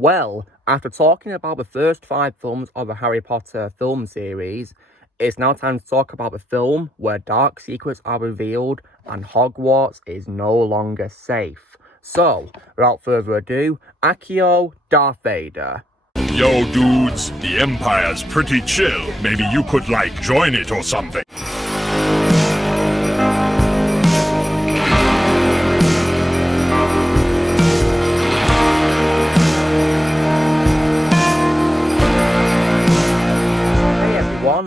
Well, after talking about the first 5 films of the Harry Potter film series, it's now time to talk about the film where dark secrets are revealed and Hogwarts is no longer safe. So, without further ado, Accio, Darth Vader. Yo, dudes, the Empire's pretty chill. Maybe you could, join it or something.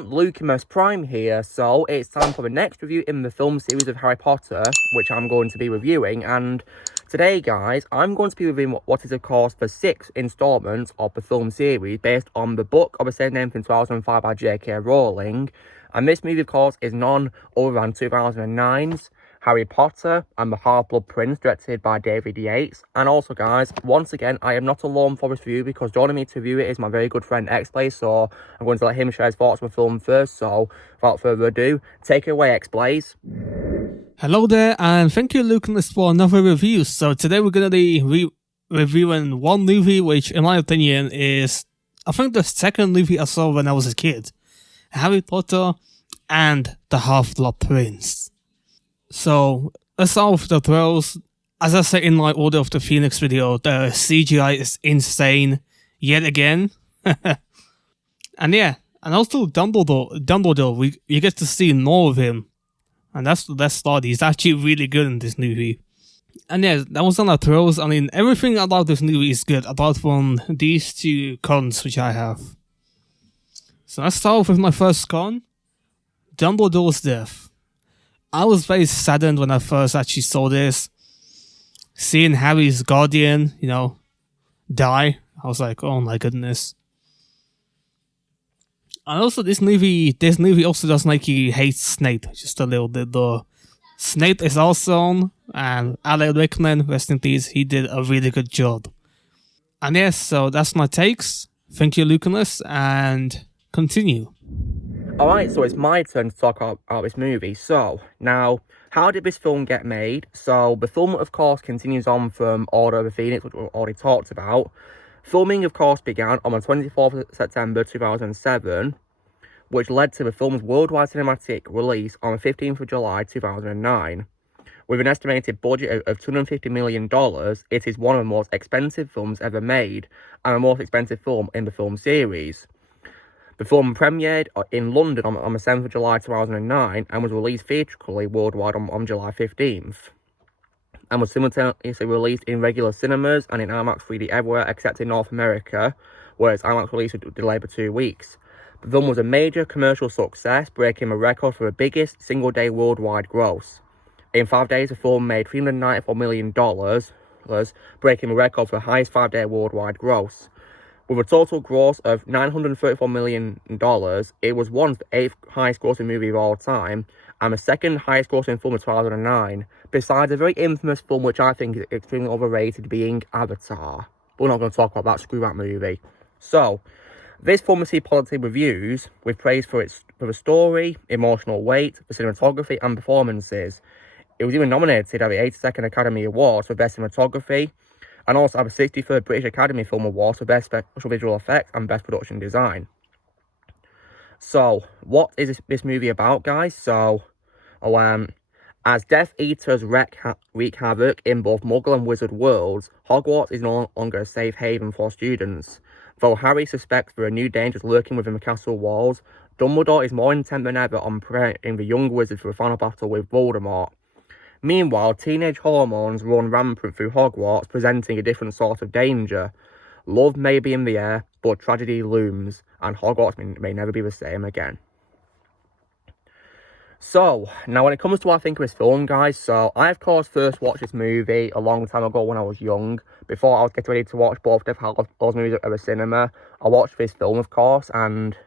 Lucimus Prime here, so it's time for the next review in the film series of Harry Potter, which I'm going to be reviewing, and today, guys, I'm going to be reviewing what is, of course, the 6th installment of the film series based on the book of the same name from 2005 by J.K. Rowling, and this movie, of course, is none other than 2009's Harry Potter and the Half-Blood Prince, directed by David Yates. And also, guys, once again, I am not alone for this review because joining me to review it is my very good friend X-Play, so I'm going to let him share his thoughts on the film first. So, without further ado, take it away, X-Plays. Hello there, and thank you, Lucas, for another review. So today we're going to be reviewing one movie which, in my opinion, is, I think, the second movie I saw when I was a kid. Harry Potter and the Half-Blood Prince. So, let's start with the thrills. As I said in my Order of the Phoenix video, the CGI is insane, yet again. And yeah, and also Dumbledore, you get to see more of him. And that's the best start. He's actually really good in this movie. And yeah, that was on the thrills. I mean, everything about this movie is good, apart from these 2 cons which I have. So let's start off with my first con. Dumbledore's death. I was very saddened when I first actually saw this. Seeing Harry's guardian, die. I was like, oh my goodness. And also this movie also doesn't make you hate Snape just a little bit though. Snape is awesome, and Alan Rickman, rest in peace, he did a really good job. And yes, so that's my takes. Thank you, Lucas, and continue. Alright, so it's my turn to talk about this movie. So, now, how did this film get made? So, the film, of course, continues on from Order of the Phoenix, which we already talked about. Filming, of course, began on the 24th of September 2007, which led to the film's worldwide cinematic release on the 15th of July 2009. With an estimated budget of $250 million, it is one of the most expensive films ever made, and the most expensive film in the film series. The film premiered in London on the 7th of July 2009 and was released theatrically worldwide on July 15th. And was simultaneously released in regular cinemas and in IMAX 3D everywhere except in North America, where its IMAX release was delayed by 2 weeks. The film was a major commercial success, breaking a record for the biggest single-day worldwide gross. In 5 days, the film made $394 million, breaking the record for the highest 5-day worldwide gross. With a total gross of $934 million, it was once the 8th highest grossing movie of all time, and the 2nd highest grossing film of 2009, besides a very infamous film which I think is extremely overrated, being Avatar. But we're not going to talk about that, screw that movie. So, this film received positive reviews, with praise for the story, emotional weight, the cinematography, and performances. It was even nominated at the 82nd Academy Awards for Best Cinematography, and also have a 63rd British Academy Film Award for Best Special Visual Effects and Best Production Design. So, what is this movie about, guys? So, as Death Eaters wreak havoc in both Muggle and Wizard worlds, Hogwarts is no longer a safe haven for students. Though Harry suspects there are new dangers lurking within the castle walls, Dumbledore is more intent than ever on preparing the young wizard for a final battle with Voldemort. Meanwhile, teenage hormones run rampant through Hogwarts, presenting a different sort of danger. Love may be in the air, but tragedy looms, and Hogwarts may never be the same again. So, now when it comes to what I think of this film, guys, so I, of course, first watched this movie a long time ago when I was young. Before I was getting ready to watch both Death Hallows movies at the cinema, I watched this film, of course, and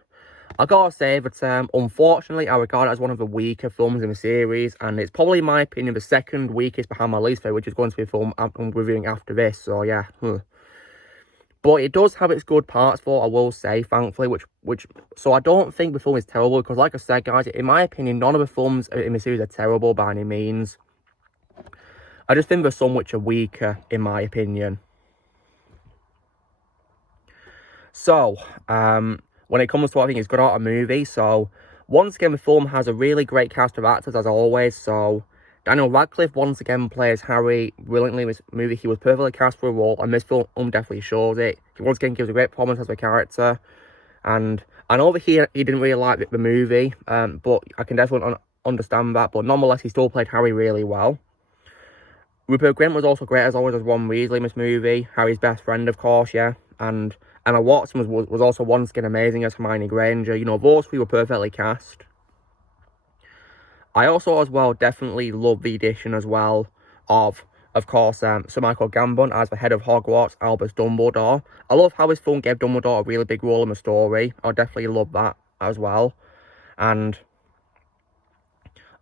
I gotta say that, unfortunately, I regard it as one of the weaker films in the series, and it's probably, in my opinion, the second weakest behind my least favourite, which is going to be a film I'm reviewing after this, so yeah. But it does have its good parts, though, I will say, thankfully, so I don't think the film is terrible, because like I said, guys, in my opinion, none of the films in the series are terrible by any means. I just think there's some which are weaker, in my opinion. So, when it comes to what I think is good about a movie, so once again, the film has a really great cast of actors as always. So, Daniel Radcliffe once again plays Harry brilliantly in this movie. He was perfectly cast for a role, and this film definitely shows it. He once again gives a great performance as a character, and I know that he didn't really like the movie, but I can definitely understand that. But nonetheless, he still played Harry really well. Rupert Grint was also great as always as Ron Weasley in this movie, Harry's best friend, of course, yeah. And Emma Watson was also once again amazing as Hermione Granger. You know, those three were perfectly cast. I also as well definitely love the addition as well of course, Sir Michael Gambon as the head of Hogwarts, Albus Dumbledore. I love how this film gave Dumbledore a really big role in the story. I definitely love that as well. And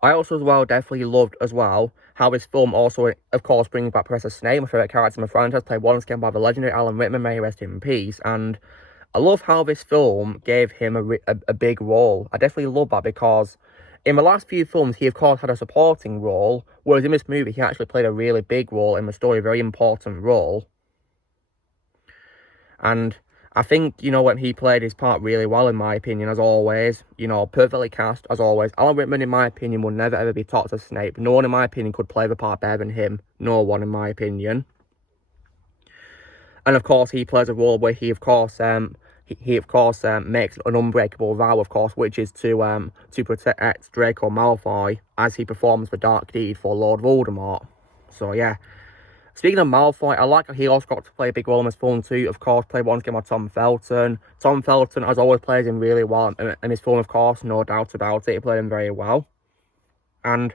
I also as well definitely loved as well how this film also, of course, brings back Professor Snape, my favourite character in the franchise, played once again by the legendary Alan Rickman, may he rest in peace. And I love how this film gave him a big role. I definitely love that because in the last few films, he of course had a supporting role, whereas in this movie, he actually played a really big role in the story, a very important role. And I think, you know, when he played his part really well, in my opinion, as always. You know, perfectly cast, as always. Alan Rickman, in my opinion, will never ever be taught to Snape. No one, in my opinion, could play the part better than him. No one, in my opinion. And, of course, he plays a role where he, of course, makes an unbreakable vow, of course, which is to protect Draco Malfoy as he performs the dark deed for Lord Voldemort. So, yeah. Speaking of Malfoy, I like how he also got to play a big role in this film too. Of course, played once again by Tom Felton. Tom Felton, as always, plays him really well in this film, of course, no doubt about it. He played him very well. And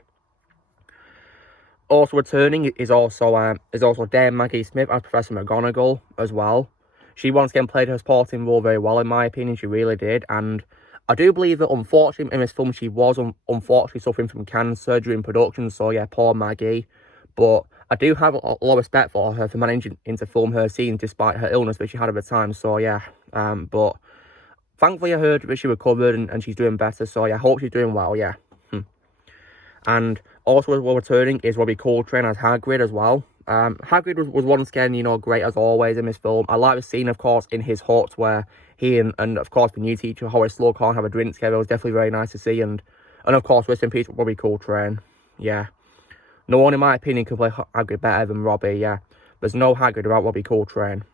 also returning is also Dame Maggie Smith as Professor McGonagall as well. She once again played her supporting role very well, in my opinion. She really did. And I do believe that, unfortunately, in this film, she was unfortunately suffering from cancer during production. So, yeah, poor Maggie. But I do have a lot of respect for her for managing to film her scenes despite her illness that she had at the time. So, yeah. But thankfully, I heard that she recovered and she's doing better. So, yeah, I hope she's doing well, yeah. And also as well returning is Robbie Coltrane as Hagrid as well. Hagrid was once again, you know, great as always in this film. I like the scene, of course, in his hut where he and of course, the new teacher, Horace Slughorn, have a drink together. It was definitely very nice to see. And of course, rest in peace, Robbie Coltrane. Yeah. No one, in my opinion, could play Hagrid better than Robbie, yeah. There's no Hagrid without Robbie Coltrane.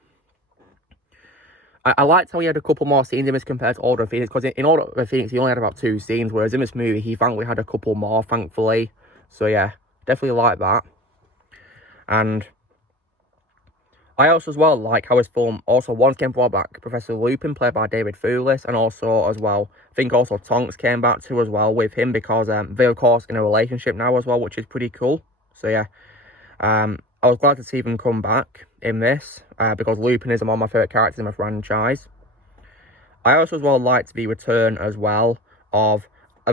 I liked how he had a couple more scenes in this compared to Order of Phoenix, because in Order of Phoenix, he only had about 2 scenes, whereas in this movie, he thankfully had a couple more, thankfully. So, yeah, definitely like that. And I also as well like how his film also once again brought back Professor Lupin, played by David Thewlis, and also as well, I think also Tonks came back too as well with him, because they're of course in a relationship now as well, which is pretty cool. So, yeah. I was glad to see them come back in this, because Lupin is one of my favourite characters in the franchise. I also as well liked the return as well of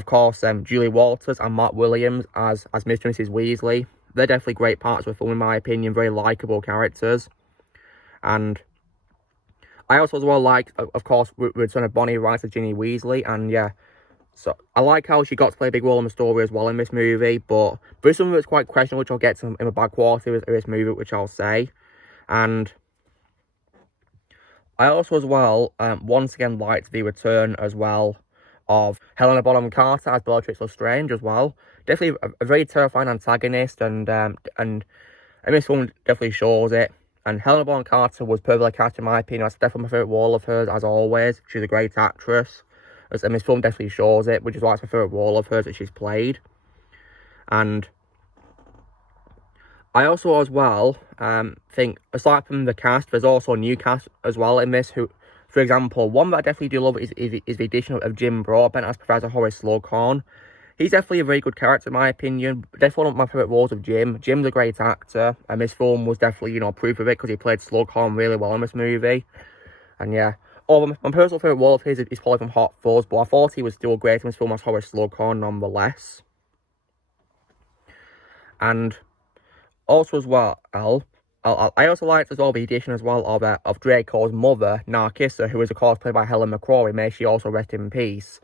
course, Julie Walters and Mark Williams as Mr. and Mrs. Weasley. They're definitely great parts of the film, in my opinion, very likeable characters. And I also as well like, of course, return of Bonnie Wright as Ginny Weasley, and yeah. So, I like how she got to play a big role in the story as well in this movie, but there's something that's quite questionable, which I'll get to in the back quarter of this movie, which I'll say. And I also as well, once again, liked the return as well of Helena Bonham Carter as Bellatrix Lestrange as well. Definitely a very terrifying antagonist, and this one definitely shows it. And Helena Bonham Carter was perfectly cast, in my opinion. That's definitely my favourite role of hers, as always. She's a great actress. And this film definitely shows it, which is why it's my favourite role of hers that she's played. And I also as well think, aside from the cast, there's also a new cast as well in this. Who, for example, one that I definitely do love is the addition of Jim Broadbent as Professor Horace Slughorn. He's definitely a very good character, in my opinion. Definitely one of my favourite roles of Jim. Jim's a great actor, and this film was definitely, you know, proof of it, because he played Slughorn really well in this movie. And yeah. Oh, my personal favourite role of his is probably from Hot Fuzz, but I thought he was still great in this film as Horace Slughorn nonetheless. And also as well, I also liked as well the addition as well of Draco's mother, Narcissa, who is of course played by Helen McCrory, may she also rest in peace.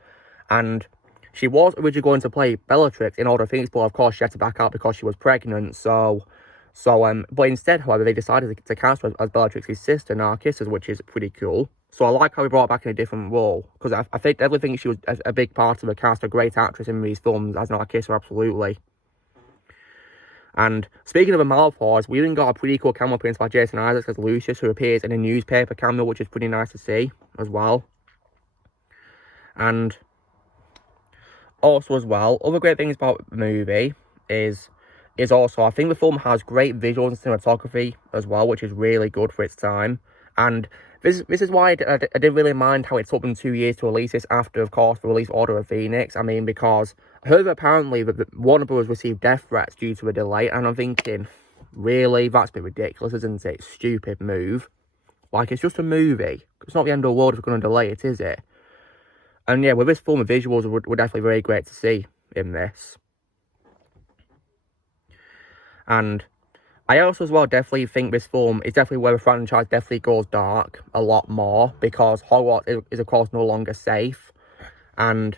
And she was originally going to play Bellatrix in Order of Phoenix, but of course she had to back out because she was pregnant, but instead, however, they decided to cast her as Bellatrix's sister, Narcissa, which is pretty cool. So I like how he brought her back in a different role, because I definitely think she was a big part of the cast, a great actress in these films, as Narcissa, absolutely. And speaking of the Malfoys, we even got a pretty cool cameo appearance by Jason Isaacs as Lucius, who appears in a newspaper cameo, which is pretty nice to see as well. And also as well, other great things about the movie is also, I think the film has great visuals and cinematography as well, which is really good for its time. And this is why I didn't really mind how it took them 2 years to release this after, of course, the release of Order of Phoenix. I mean, because I heard that apparently that Warner Bros. Received death threats due to a delay, and I'm thinking, really? That's a bit ridiculous, isn't it? Stupid move. Like, it's just a movie. It's not the end of the world if we're going to delay it, is it? And yeah, with this film, the visuals were definitely very great to see in this. And I also as well definitely think this film is definitely where the franchise definitely goes dark a lot more, because Hogwarts is of course no longer safe, and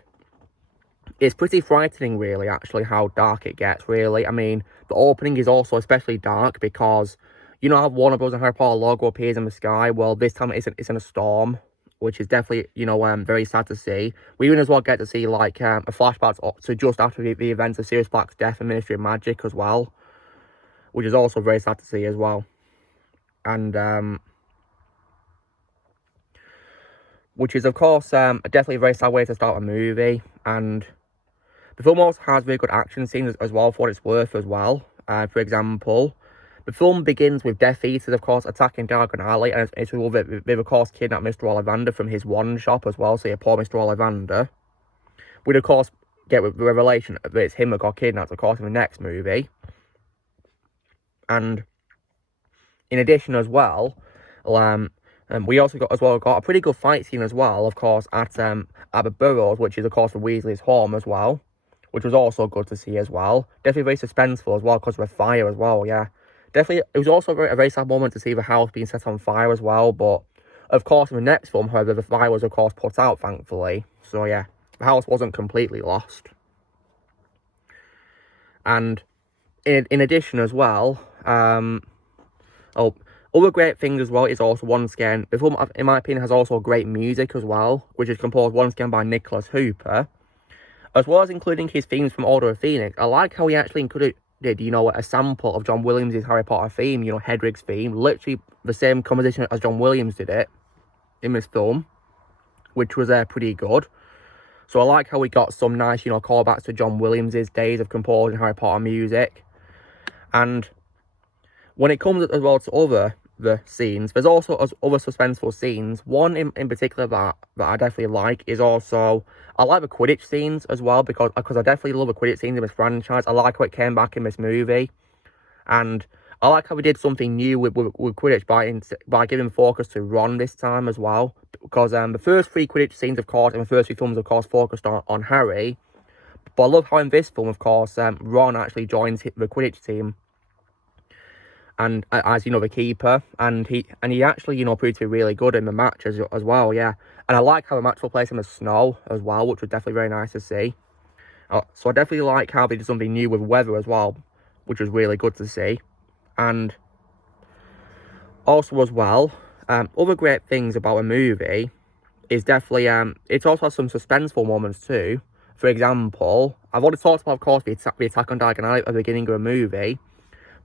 it's pretty frightening really, actually, how dark it gets, really. I mean, the opening is also especially dark because, you know how Warner Bros. And Harry Potter logo appears in the sky? Well, this time it's in a storm, which is definitely, you know, very sad to see. We even as well get to see, like, a flashback to just after the events of Sirius Black's death and Ministry of Magic as well, which is also very sad to see as well. And, which is, of course, definitely a very sad way to start a movie. And the film also has very good action scenes as well, for what it's worth as well. For example, the film begins with Death Eaters, of course, attacking Diagon Alley, and it's with, of course, kidnap Mr. Ollivander from his wand shop as well, so you poor Mr. Ollivander. We'd, of course, get the revelation that it's him that got kidnapped, of course, in the next movie. And in addition as well, we also got a pretty good fight scene as well, of course, at the Burrows, which is, of course, the Weasley's home as well, which was also good to see as well. Definitely very suspenseful as well, because of the fire as well, yeah. Definitely, it was also a very sad moment to see the house being set on fire as well, but, of course, in the next film, however, the fire was, of course, put out, thankfully. So, yeah, the house wasn't completely lost. And in addition as well, other great things as well is also, once again, the film, in my opinion, has also great music as well, which is composed once again by Nicholas Hooper, as well as including his themes from Order of Phoenix. I like how he actually included, you know, a sample of John Williams' Harry Potter theme, you know, Hedwig's theme, literally the same composition as John Williams did it in this film, which was pretty good. So I like how we got some nice, you know, callbacks to John Williams' days of composing Harry Potter music. And when it comes as well to the scenes, there's also other suspenseful scenes. One in particular that I definitely like is also, I like the Quidditch scenes as well, because I definitely love the Quidditch scenes in this franchise. I like how it came back in this movie, and I like how we did something new with Quidditch by giving focus to Ron this time as well, because the first 3 Quidditch scenes, of course, and the first 3 films, of course, focused on Harry, but I love how in this film, of course, Ron actually joins the Quidditch team, and as, you know, the keeper, and he actually, you know, proved to be really good in the match as well, yeah. And I like how the match took place in the snow as well, which was definitely very nice to see. So I definitely like how they did something new with weather as well, which was really good to see. And also as well, other great things about a movie is definitely, it also has some suspenseful moments too. For example, I've already talked about, of course, the attack on Diagon Alley at the beginning of a movie,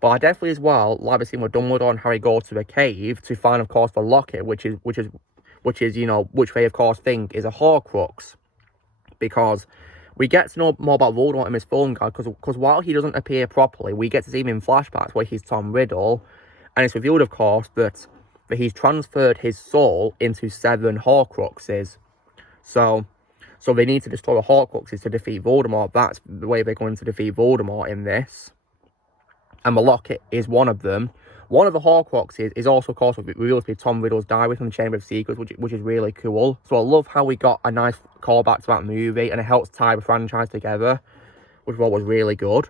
but I definitely as well like the scene where Dumbledore and Harry go to the cave to find, of course, the locket, which is, you know, which they, of course, think is a Horcrux, because we get to know more about Voldemort in this film, guys, because while he doesn't appear properly, we get to see him in flashbacks where he's Tom Riddle, and it's revealed, of course, that he's transferred his soul into 7 Horcruxes. So they need to destroy the Horcruxes to defeat Voldemort. That's the way they're going to defeat Voldemort in this. And the locket is one of them. One of the Horcruxes is also, of course, revealed to be Tom Riddle's diary from the Chamber of Secrets, which is really cool. So I love how we got a nice callback to that movie, and it helps tie the franchise together, which was really good.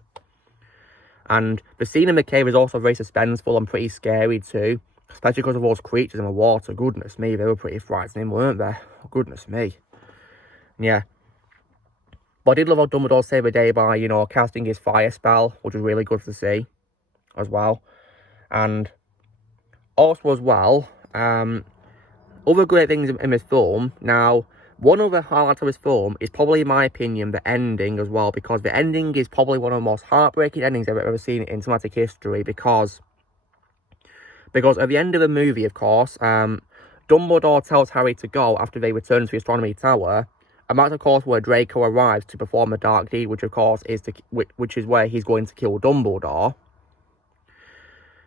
And the scene in the cave is also very suspenseful and pretty scary too, especially because of those creatures in the water. Goodness me, they were pretty frightening, weren't they? Oh, goodness me. Yeah. But I did love how Dumbledore saved the day by, you know, casting his fire spell, which was really good to see as well. And also as well, other great things in this film. Now, one other highlight of this film is probably, in my opinion, the ending as well, because the ending is probably one of the most heartbreaking endings I've ever seen in cinematic history, because at the end of the movie, of course, Dumbledore tells Harry to go after they return to the Astronomy Tower, and that's, of course, where Draco arrives to perform the Dark Deed, which, of course, is where he's going to kill Dumbledore.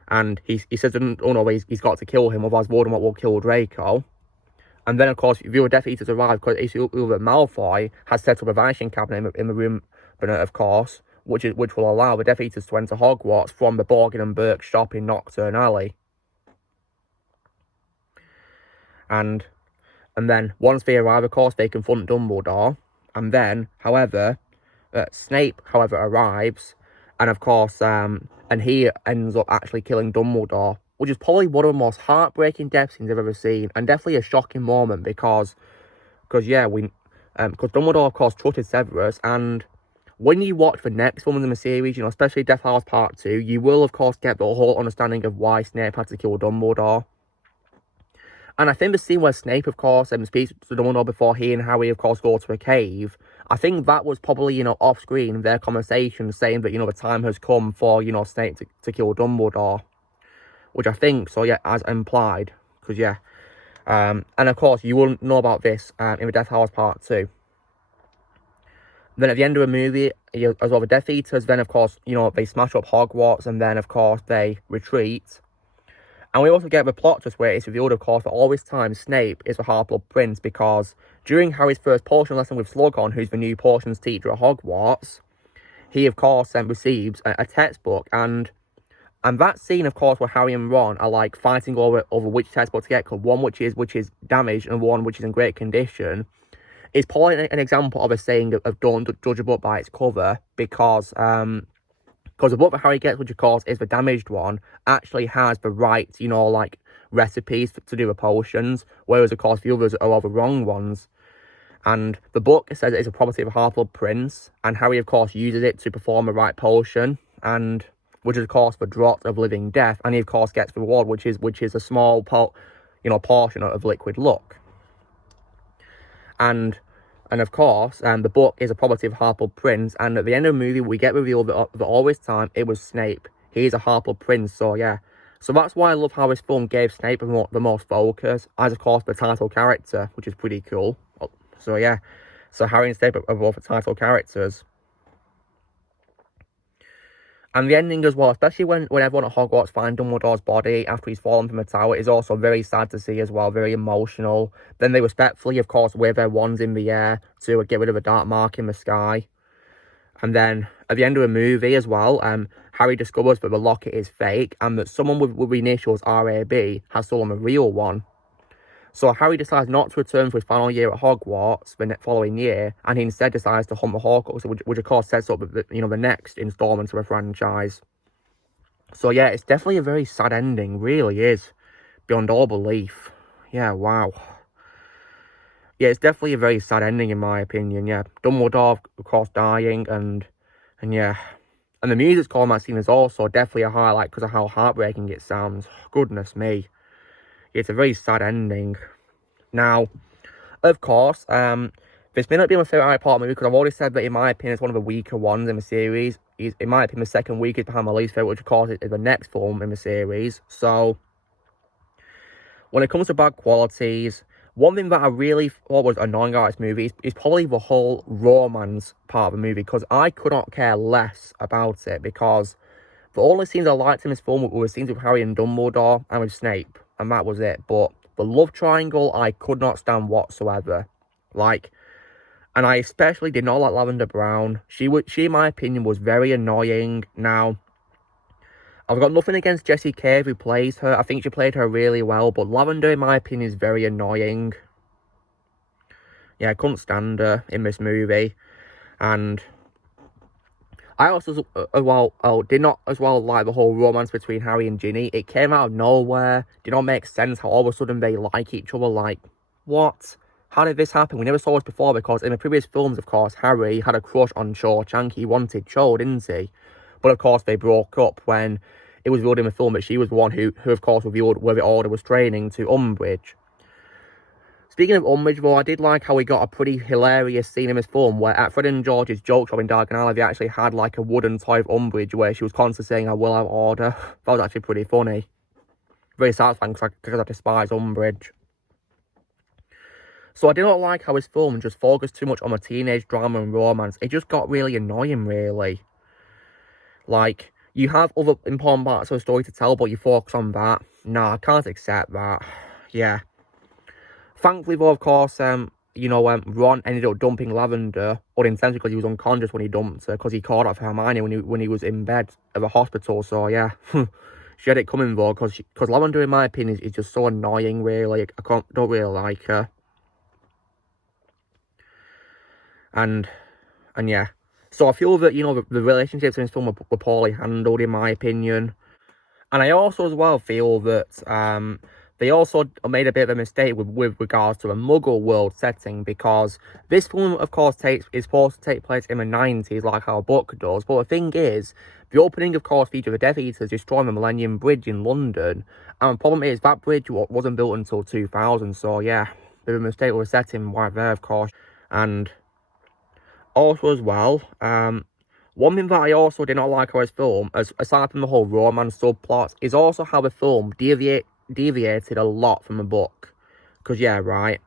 And he says, oh no, he's got to kill him, otherwise Voldemort will kill Draco. And then, of course, the other Death Eaters arrive, because Malfoy has set up a vanishing cabinet in the room, of course, which will allow the Death Eaters to enter Hogwarts from the Borgin and Burke shop in Knockturn Alley. And then, once they arrive, of course, they confront Dumbledore. And then, however, Snape, arrives. And, of course, and he ends up actually killing Dumbledore, which is probably one of the most heartbreaking death scenes I've ever seen. And definitely a shocking moment, because Dumbledore, of course, trusted Severus. And when you watch the next film in the series, especially Death Hallows Part 2, you will, of course, get the whole understanding of why Snape had to kill Dumbledore. And I think the scene where Snape, of course, speaks to Dumbledore before he and Harry, of course, go to a cave, I think that was probably, off screen, their conversation saying that, the time has come for, Snape to kill Dumbledore. Which I think, so yeah, as implied. Because, yeah. And, of course, you will know about this in the Death Hallows Part 2. Then at the end of the movie, as well, the Death Eaters, then, of course, they smash up Hogwarts, and then, of course, they retreat. And we also get the plot twist where it's revealed, of course, that all this time Snape is the Half-Blood Prince, because during Harry's first potion lesson with Slughorn, who's the new potions teacher at Hogwarts, he, of course, receives a textbook, and that scene, of course, where Harry and Ron are, like, fighting over which textbook to get, because one which is damaged and one which is in great condition, is probably an example of a saying of don't judge a book by its cover, because the book that Harry gets, which of course is the damaged one, actually has the right, recipes to do the potions, whereas of course the others are all the wrong ones. And the book says it's a property of Half-Blood Prince, and Harry of course uses it to perform the right potion, and which is of course the Draught of Living Death, and he of course gets the reward, which is a small portion of Liquid Luck. And of course, the book is a property of Half-Blood Prince, and at the end of the movie, we get revealed that all this time, it was Snape. He's a Half-Blood Prince, so yeah. So that's why I love how this film gave Snape the most focus, as of course the title character, which is pretty cool. So yeah, so Harry and Snape are both the title characters. And the ending as well, especially when everyone at Hogwarts finds Dumbledore's body after he's fallen from the tower, is also very sad to see as well, very emotional. Then they respectfully, of course, wave their wands in the air to get rid of a dark mark in the sky. And then, at the end of the movie as well, Harry discovers that the locket is fake, and that someone with the initials RAB has stolen a real one. So Harry decides not to return for his final year at Hogwarts the following year, and he instead decides to hunt the Horcrux, which of course sets up the next installment of the franchise. So yeah, it's definitely a very sad ending, really is, beyond all belief. Yeah, wow. Yeah, it's definitely a very sad ending in my opinion. Yeah, Dumbledore of course dying, and yeah, and the music score on that scene is also definitely a highlight because of how heartbreaking it sounds. Goodness me. It's a very sad ending. Now, of course, this may not be my favourite Harry Potter movie, because I've already said that in my opinion it's one of the weaker ones in the series. In my opinion, the second weakest behind my least favourite, which of course is the next film in the series. So, when it comes to bad qualities, one thing that I really thought was annoying about this movie is probably the whole romance part of the movie, because I could not care less about it, because the only scenes I liked in this film were the scenes with Harry and Dumbledore and with Snape. And that was it. But the love triangle, I could not stand whatsoever. And I especially did not like Lavender Brown. She, in my opinion, was very annoying. Now, I've got nothing against Jessie Cave, who plays her. I think she played her really well. But Lavender, in my opinion, is very annoying. Yeah, I couldn't stand her in this movie. And I also, did not as well like the whole romance between Harry and Ginny. It came out of nowhere. Did not make sense how all of a sudden they like each other. Like, what? How did this happen? We never saw this before, because in the previous films, of course, Harry had a crush on Cho Chang. He wanted Cho, didn't he? But of course, they broke up when it was revealed in the film that she was the one who of course, revealed where the Order was training to Umbridge. Speaking of Umbridge, though, I did like how we got a pretty hilarious scene in this film where at Fred and George's joke shop in Diagon Alley, they actually had like a wooden toy of Umbridge where she was constantly saying, "I will have order." That was actually pretty funny. Very satisfying because I despise Umbridge. So I do not like how this film just focused too much on the teenage drama and romance. It just got really annoying, really. Like, you have other important parts of the story to tell, but you focus on that. Nah, I can't accept that. Yeah. Thankfully, though, of course, Ron ended up dumping Lavender unintentionally because he was unconscious when he dumped her, because he called out for Hermione when he was in bed at the hospital. So yeah, she had it coming though, because Lavender, in my opinion, is just so annoying. Really, I don't really like her. And yeah, so I feel that the relationships in this film were poorly handled, in my opinion. And I also as well feel that they also made a bit of a mistake with regards to a Muggle world setting, because this film, of course, is supposed to take place in the 90s, like our book does. But the thing is, the opening, of course, featured the Death Eaters destroying the Millennium Bridge in London. And the problem is, that bridge wasn't built until 2000, so yeah, bit of a mistake with the setting right there, of course. And also as well, one thing that I also did not like about this film, aside from the whole romance subplots, is also how the film deviated a lot from the book. Because yeah, right,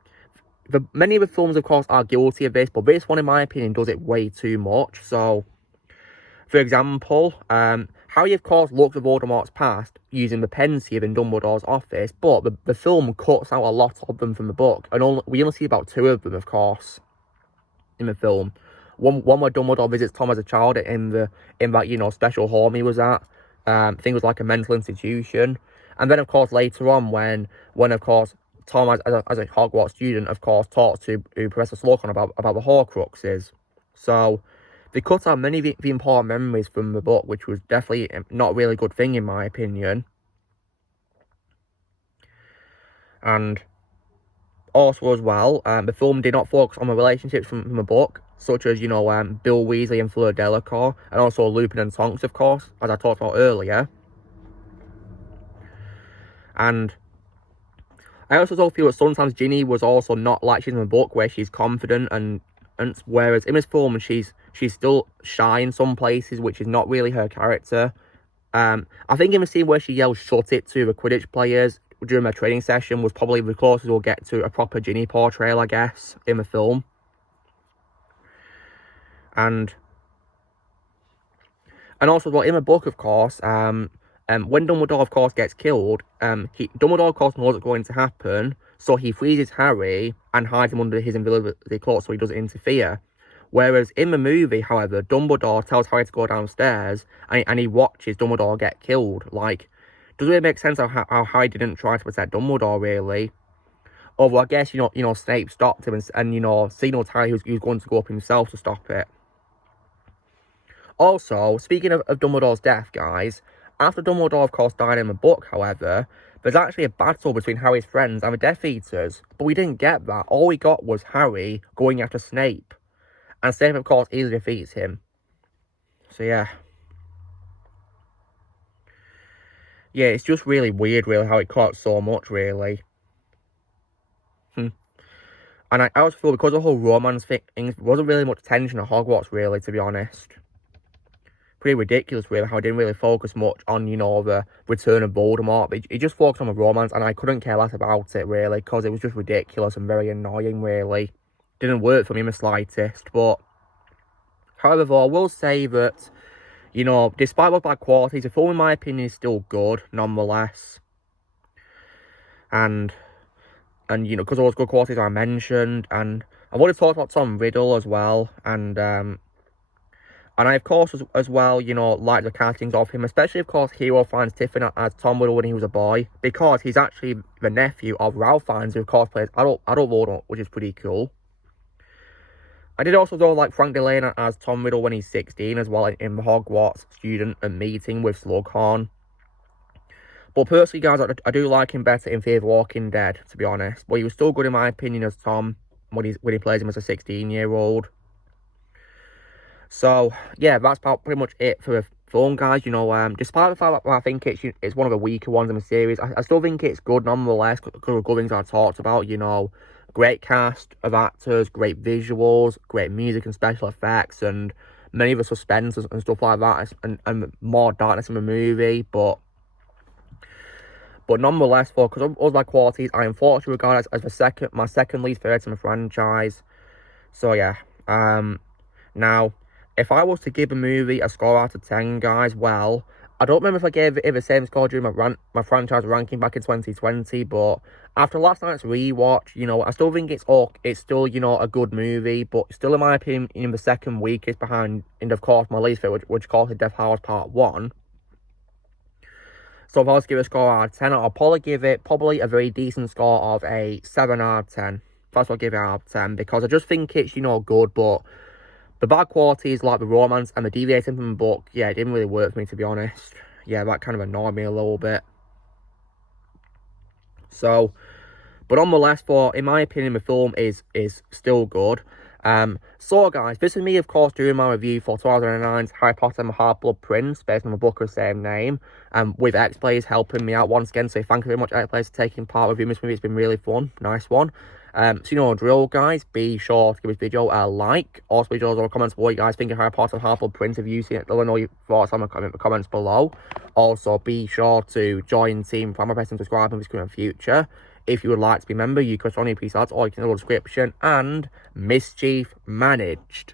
many of the films, of course, are guilty of this, but this one, in my opinion, does it way too much. So, for example, Harry, of course, looks at Voldemort's past using the pensieve in Dumbledore's office, but the film cuts out a lot of them from the book, and we only see about 2 of them, of course, in the film. One where Dumbledore visits Tom as a child in that special home he was at. I think it was like a mental institution. And then, of course, later on, when of course, Tom, as a Hogwarts student, of course, talks to Professor Slughorn about the Horcruxes. So, they cut out many of the important memories from the book, which was definitely not a really good thing, in my opinion. And also, as well, the film did not focus on the relationships from the book, such as, Bill Weasley and Fleur Delacour, and also Lupin and Tonks, of course, as I talked about earlier. And I also feel that sometimes Ginny was also not like she's in the book, where she's confident, and whereas in this film she's still shy in some places, which is not really her character. I think in the scene where she yells "shut it" to the Quidditch players during their training session was probably the closest we'll get to a proper Ginny portrayal, I guess, in the film. And also, well, in the book, of course, when Dumbledore, of course, gets killed, Dumbledore, of course, knows what's going to happen, so he freezes Harry and hides him under his invisibility cloak so he doesn't interfere. Whereas in the movie, however, Dumbledore tells Harry to go downstairs, and he watches Dumbledore get killed. Like, doesn't really make sense how Harry didn't try to protect Dumbledore, really. Although I guess, Snape stopped him and signaled Harry he was going to go up himself to stop it. Also, speaking of Dumbledore's death, guys, after Dumbledore, of course, died in the book, however, there's actually a battle between Harry's friends and the Death Eaters, but we didn't get that. All we got was Harry going after Snape, and Snape, of course, easily defeats him. So, yeah. Yeah, it's just really weird, really, how it caught so much, really. And I also feel because of the whole romance thing, there wasn't really much tension at Hogwarts, really, to be honest. Pretty ridiculous, really, how it didn't really focus much on, the return of Voldemort. But it just focused on the romance, and I couldn't care less about it, really, because it was just ridiculous and very annoying, really. Didn't work for me in the slightest, but... However, though, I will say that, despite what bad qualities, the film, in my opinion, is still good, nonetheless. And because of those good qualities I mentioned, and I want to talk about Tom Riddle as well, and I, of course, as well, like the castings of him, especially, of course, Hero finds Tiffin as Tom Riddle when he was a boy, because he's actually the nephew of Ralph Fiennes, who, of course, plays adult Voldemort, which is pretty cool. I did also, though, like Frank Delano as Tom Riddle when he's 16, as well, in the Hogwarts student meeting with Slughorn. But personally, guys, I do like him better in Fear the Walking Dead, to be honest. But he was still good, in my opinion, as Tom, when he plays him as a 16-year-old. So, yeah, that's about pretty much it for the film, guys. Despite the fact that I think it's one of the weaker ones in the series, I still think it's good nonetheless, because of the good things I talked about, Great cast of actors, great visuals, great music and special effects, and many of the suspense and stuff like that, and more darkness in the movie, but nonetheless, because of all my qualities, I unfortunately regard it as my second least favourite in the franchise. So yeah, now, if I was to give a movie a score out of 10, guys, well, I don't remember if I gave it the same score during my franchise ranking back in 2020, but after last night's rewatch, you know, I still think it's still, you know, a good movie, but still, in my opinion, in the second weakest behind, and of course, my least favourite, which of course is Death House Part 1. So if I was to give it a score out of 10, I'll probably give it a very decent score of a 7 out of 10. That's what I'll give it out of 10, because I just think it's, you know, good, but the bad qualities, like the romance and the deviating from the book, yeah, it didn't really work for me, to be honest. Yeah, that kind of annoyed me a little bit. So, but nonetheless, in my opinion, the film is still good. So guys, this is me, of course, doing my review for 2009's Harry Potter and the Half-Blood Prince, based on the book of the same name, with X-Players helping me out once again, so thank you very much, X-Players, for taking part with this movie. It's been really fun, nice one. So you know the drill, guys, be sure to give this video a like, also be sure to comments what you guys think of Harry Potter and Half-Blood Prince. If you've seen it, let me know your thoughts in the comments below. Also, be sure to join Team Prime Press and subscribe in the current future. If you would like to be a member, you can join your presets or you can in the description, and mischief managed.